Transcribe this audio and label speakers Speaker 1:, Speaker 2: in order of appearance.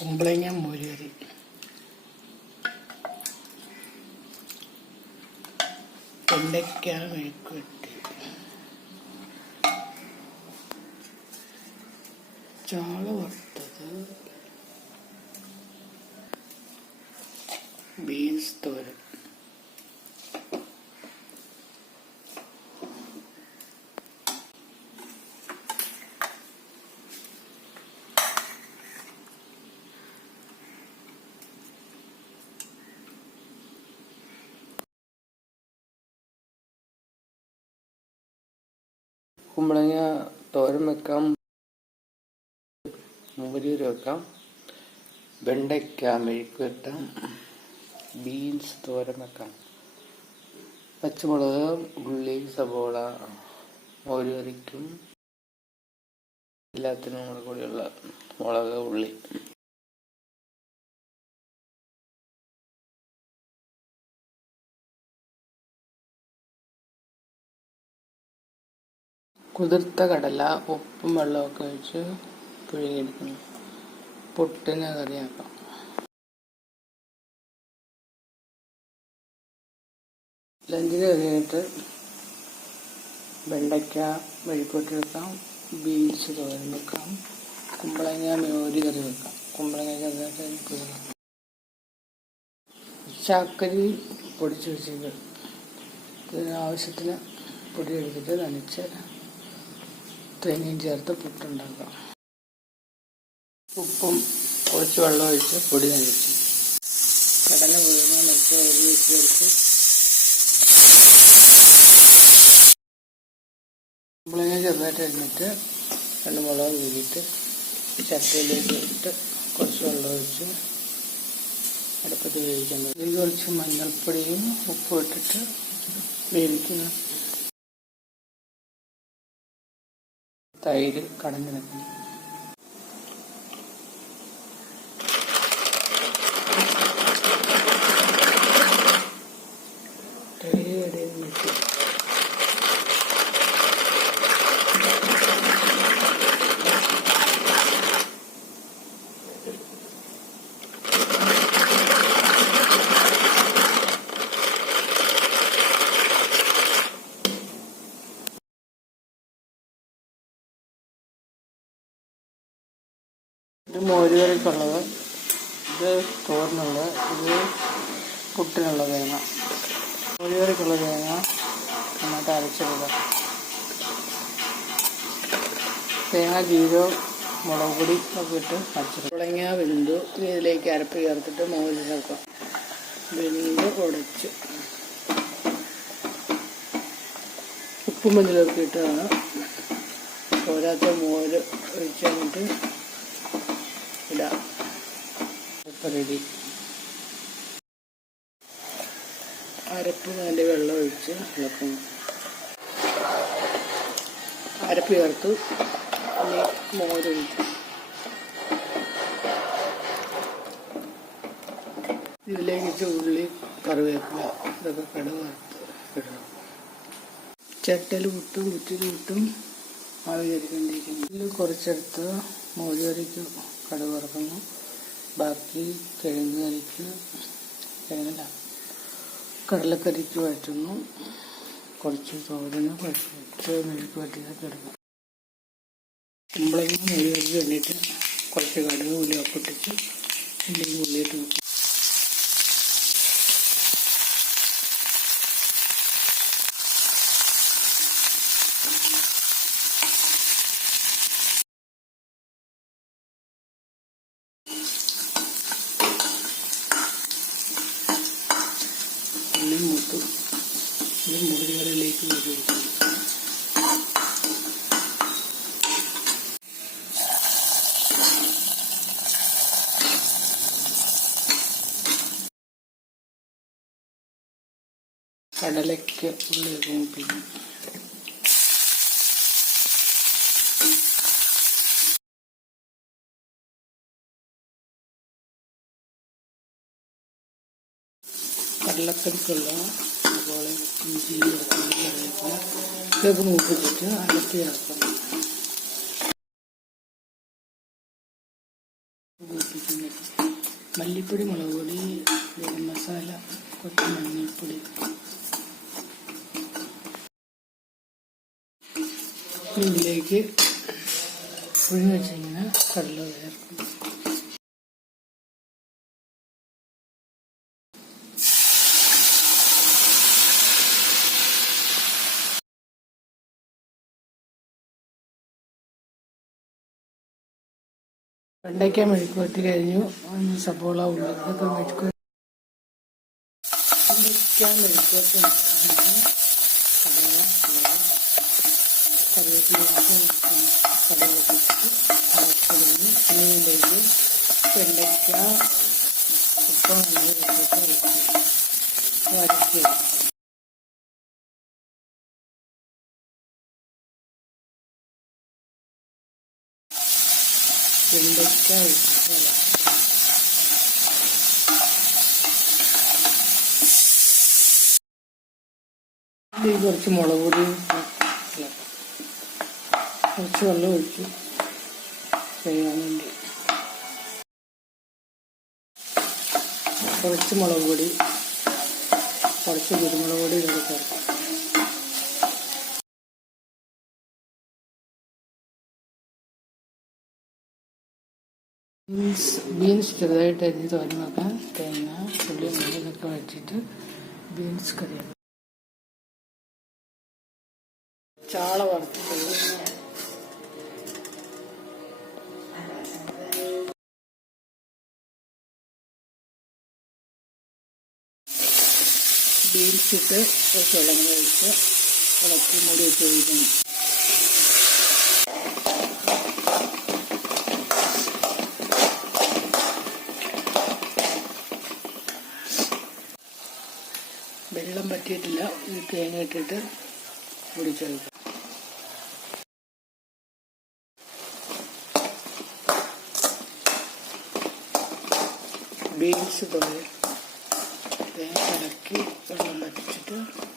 Speaker 1: കുമ്പളങ്ങ മോരുകറി. വെണ്ടയ്ക്ക മെഴുക്കുവരട്ടി. ചാള വറുത്തത് ബീൻസ് തോരൻ.
Speaker 2: കുമ്പളങ്ങ തോരൻ വെക്കാം. മോരൂര് വെക്കാം. വെണ്ടയ്ക്ക മെഴുക്ക് വെക്കാം ബീൻസ് തോരൻ വെക്കാം. പച്ചമുളക് ഉള്ളി സബോള മോര് കറിക്കും എല്ലാത്തിനും കൂടെ കൂടിയുള്ള മുളക് ഉള്ളി. കുതിർത്ത കടല ഉപ്പും വെള്ളമൊക്കെ ഒഴിച്ച് പുഴുങ്ങിയെടുക്കുന്നു. പുട്ടിന് കറിയാക്കാം. ലഞ്ചിന് കഴിഞ്ഞിട്ട് വെണ്ടയ്ക്ക മെഴുക്കൂട്ടി വെക്കാം ബീൻസ് തോരൻ വെക്കാം കുമ്പളങ്ങ മേരി കറി വെക്കാം. കുമ്പളങ്ങ ചെറുതായിട്ട് വെക്കാം ചാക്കരി പൊടിച്ച് വെച്ചിട്ട് ഇതിന് ആവശ്യത്തിന് പൊടി എടുത്തിട്ട് നനച്ച് തേങ്ങയും ചേർത്ത് പുട്ടുണ്ടാക്കാം ഉപ്പും കുറച്ച് വെള്ളം ഒഴിച്ച് പൊടി നനച്ച്. കടല പുഴുങ്ങാൻ വെച്ച് ഒരു ചേർത്ത് കുമ്പളങ്ങ ചെറുതായിട്ട് അരിഞ്ഞിട്ട് രണ്ട് മുളക് കൂടിയിട്ട് ചട്ടിയിലേക്ക് ഇട്ട് കുറച്ച് വെള്ളം ഒഴിച്ച് അടുപ്പത്ത് വേവിക്കുന്നത് ഇതിൽ കുറച്ച് മഞ്ഞൾപ്പൊടിയും ഉപ്പും ഇട്ടിട്ട് വേവിക്കുന്നു തൈര് കടഞ്ഞു തൈര് ഇടയിൽ വെച്ച് ഇത് മോരുകറിക്കുള്ളത് ഇത് തോർന്നുള്ളത് ഇത് പുട്ടിനുള്ള തേങ്ങ. മോരുകറിക്കുള്ള തേങ്ങ നന്നായിട്ട് അരച്ചെടുക്കുക. തേങ്ങ ജീരകം മുളക് പൊടി ഒക്കെ ഇട്ട് അരച്ചെടുക്കും
Speaker 1: തുടങ്ങിയ വെന്തു. ഇതിലേക്ക് അരപ്പ് ചേർത്തിട്ട് മോര് ചേർക്കാം വെന്ത് ഉടച്ച് ഉപ്പും മഞ്ഞളൊക്കെ ഇട്ടാണ് പോരാത്ത മോര് ഒഴിച്ച് ഇടാം റെഡി അരപ്പ് നല്ല വെള്ളം ഒഴിച്ച് ഇളക്കും. അരപ്പ് ചേർത്ത്. പിന്നെ മോരൊഴിച്ചു ഇതിലേക്ക് ഉള്ളി കറിവേപ്പില ഇതൊക്കെ കടുക് ചട്ടൽ കുട്ടും കുറ്റിൽ കുട്ടും ഇതിൽ കുറച്ചെടുത്ത് മോരുകറിക്ക് കടുക് വറക്കുന്നു ബാക്കി കിഴങ്ങ് കറിക്ക് കിഴങ്ങല്ല കടലക്കറിക്ക് വഴറ്റുന്നു കുറച്ച് തോരന് കുറച്ച് മെഴുക്ക് വറ്റിയൊക്കെ ഇടുന്നു കുമ്പളങ്ങ മെഴുകി വേണ്ടിയിട്ട് കുറച്ച് കടുക് ഉള്ളിയൊക്കെ പൊട്ടിച്ച് ഉള്ളിയിട്ട് വെക്കും. ഉള്ളി മൂത്ത് ഇത് മുകളിലേക്ക് ഉപയോഗിക്കുന്നു കടലയ്ക്ക് ഉള്ളി മൂപ്പിക്കുന്നു കടലക്കറിക്കുള്ള അതുപോലെ ഇഞ്ചി ഇതൊക്കെ മൂപ്പിച്ചിട്ട് അരപ്പ് ചേർക്കണം. മല്ലിപ്പൊടി മുളക് പൊടി ഗരം മസാല കുറച്ച് മഞ്ഞൾപ്പൊടി ഇതിലേക്ക് പുഴുങ്ങി വെച്ചിങ്ങനെ കടല ചേർക്കും വെണ്ടയ്ക്ക മെഴുക്കുവരട്ടി കഴിഞ്ഞു. ഒന്ന് സബോള ഉള്ളു ഇതൊക്കെ മെഴുക്ക് വെണ്ടയ്ക്ക വറുത്തതിന് മീനിലേക്ക് വെണ്ടയ്ക്ക ഉപ്പ് നന്നായി വെച്ചിട്ട് വെണ്ടയ്ക്ക കുറച്ച് മുളക് പൊടി കുറച്ച് വെള്ളം ഒഴിച്ച് ചെയ്യാൻ വേണ്ടി. കുറച്ച് മുളക് പൊടി കുറച്ച് കുരുമുളക് പൊടി ഇതൊക്കെ ചേർക്കാം. ബീൻസ് ബീൻസ് ചെറുതായിട്ട് അരിഞ്ഞ് തോരൻ വെക്കാം തേങ്ങ ഉള്ളി മുളകൊക്കെ വെച്ചിട്ട് ബീൻസ് കറി ചാള വറുത്തിട്ട് ബീൻസ് ഇട്ട് കുറച്ച് വെള്ളം കഴിച്ച് ഇളക്കി മൂടി വെച്ച് കഴിക്കണം വെള്ളം ഇത് തേങ്ങ ഇട്ടിട്ട് പൊടിച്ചെടുക്കാം ബീൻസ് പോലെ തേങ്ങ ഇളക്കി വെള്ളം പറ്റിച്ചിട്ട് തോരമ്പടി